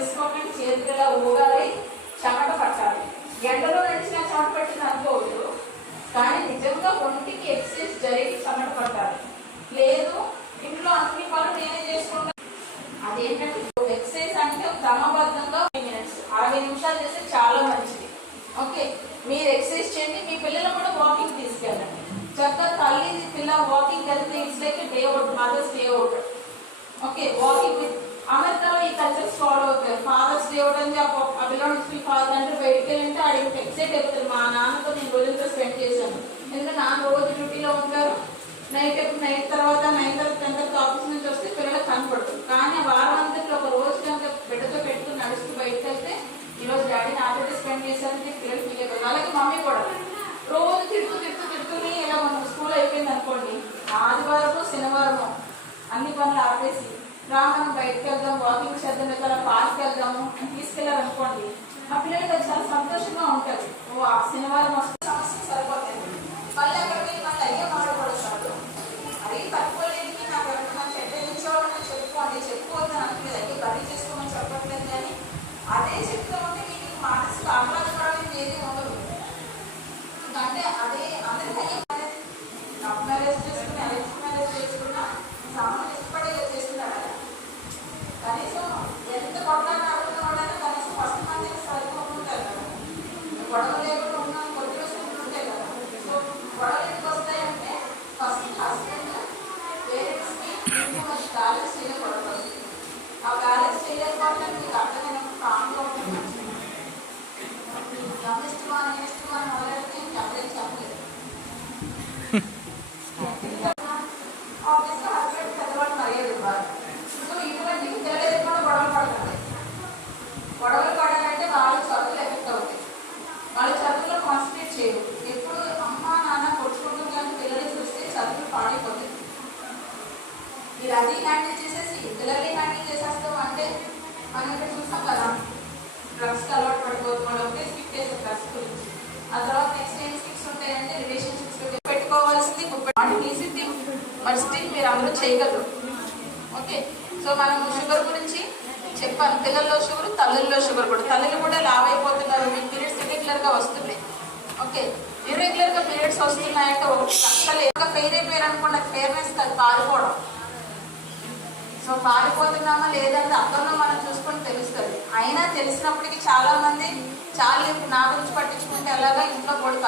తీసుకోకండి, చేతిలో ఊగాలి, చెమట పట్టాలి. ఎండలో నడిచిన చెమట పట్టిన అనుకోవద్దు, కానీ నిజంగా ఒంటికి ఎక్సర్సైజ్ జరిగి చెమట పట్టాలి. లేదు ఇంట్లో అన్ని పనులు నేనే చేసుకుంటాను, అదేంటంటే ఎక్సర్సైజ్ అంటే క్రమబద్ధంగా 60 నిమిషాలు చేస్తే చాలా మంచిది. ఓకే, మీరు ఎక్సర్సైజ్ చేయండి, మీ పిల్లలు కూడా వాకింగ్ తీసుకెళ్ళండి. చక్కగా తల్లి పిల్ల వాకింగ్ వెళ్తే it's like day out, mother's day out. Okay, walking with అమెరికాలో ఈ కల్చర్స్ ఫాలో అవుతారు. ఫాదర్స్ డే అవుట్ అని చెప్పి ఫాదర్ అంటే బయటికి వెళ్ళింటే ఆడ ఎక్సైట్ అయిపోతారు. మా నాన్నతో నేను రోజులతో స్పెండ్ చేశాను, ఎందుకంటే నాన్న రోజు డ్యూటీలో ఉంటారు. నైట్ తర్వాత 9:30 ఆఫీస్ నుంచి వస్తే పిల్లలకు కనపడుతుంది. కానీ వారం అంతట్లో ఒక రోజు కనుక బిడ్డతో పెట్టుకుని నడుస్తూ బయటకు వెళ్తే ఈరోజు డాడీ నాతో స్పెండ్ చేశారంటే పిల్లలు ఫీల్ అయిపోతుంది. అలాగే మమ్మీ కూడా రోజు తిడుతూనే ఇలా మనం స్కూల్ అయిపోయింది అనుకోండి, ఆదివారము శనివారము అన్ని పనులు ఆపేసి మనం బయటకు వెళ్దాం, వాకింగ్ చేద్దాం, చాలా పార్క్ వెళ్దాము అని తీసుకెళ్ళారు అనుకోండి, ఆ పిల్లలకి చాలా సంతోషంగా ఉంటుంది. ఓ ఆ శనివారం వస్తే సమస్య సరిపోతాయి. మళ్ళీ అక్కడికి మళ్ళీ అయ్యే మాట్లాడతాడు, అది తక్కువలేదు, నాకు ఎవరైనా చెడ్డ ఇచ్చేవాళ్ళని చెప్పుకోవద్దని అనుకోలేదు, అయ్యే బరీ చేసుకోమని చెప్పట్లేదు. కానీ అదే చెప్తూ ఉంటే మీకు మానసిక ఆహ్లాదపడడం ఏది ఉండదు. అంటే అదే అందరికీ అయ్యే లవ్ మ్యారేజ్ చేసుకుని అరేంజ్ మ్యారేజ్ చేసుకున్నా సామాన్లు ఇష్టపడేలా చేస్తున్నాడు కదా. కనీసం ఎంత కొట్టాలని అడుగుతున్నాడైనా కనీసం ఫస్ట్ మంది సరిపోతుంటారు కదా. గొడవ లేకుండా ఉన్న కొద్ది రోజులు ఉంటాయి కదా. సో గొడవలు ఎందుకు వస్తాయంటే ఫస్ట్ హస్బెండ్ పేరెంట్స్కి బ్యాలెన్స్ చేయకూడదు. ఆ బ్యాలెన్స్ చేయకపోవడం మీకు అర్థమైనప్పుడు ప్రాణంలో ఉంటుంది. ఇష్టమా అని మొదలెడితే ఎవరైనా చెప్పలేదు. ఆబ్వియస్గా హస్బెండ్ పెద్దవాళ్ళు మర్యాద ఇవ్వాలి. సో ఇటువంటి పిల్లలు కూడా గొడవలు పడుతుంది. గొడవలు పడాలంటే వాళ్ళ చదువులు ఎఫెక్ట్ అవుతాయి, వాళ్ళ చదువులో కాన్సన్ట్రేట్ చేయరు. ఎప్పుడు అమ్మ నాన్న కొట్టుకుంటూ కానీ పిల్లల్ని చూస్తే చదువులు పాడైపోతాయి. మీరు అది హ్యాండిల్ చేసేసి పిల్లల్ని హ్యాండిల్ చేసేస్తాం అంటే మనం ఇక్కడ చూస్తాం కదా, డ్రగ్స్కి అలవాటు పడిపోతుంది. వాళ్ళు ఒకటే స్కిప్ చేస్తారు డ్రగ్స్ గురించి. ఆ తర్వాత నెక్స్ట్ ఏం స్కిప్స్ ఉంటాయంటే రిలేషన్షిప్స్ పెట్టుకోవాల్సింది ఈజీ, మరి స్టిల్ మీరు అందరూ చేయగలరు. ఓకే, సో మనం షుగర్ గురించి చెప్పాను. పిల్లల్లో షుగర్, తల్లుల్లో షుగర్ కూడా. తల్లులు కూడా లావ్ అయిపోతున్నారు, మీ పీరియడ్స్ ఇర్రెగ్యులర్గా వస్తున్నాయి. ఓకే, ఇర్రెగ్యులర్గా పీరియడ్స్ వస్తున్నాయంటే అసలు ఏదో ఫెయిర్ అయిపోయారు అనుకోండి, అది ఫెయిర్నెస్ కాదు, పారిపోవడం. సో పారిపోతున్నామా లేదంటే అర్థంలో మనం చూసుకొని తెలుస్తుంది. అయినా తెలిసినప్పటికీ చాలా మంది చాలా నా గురించి పట్టించుకుంటే అలాగా ఇంట్లో కూడా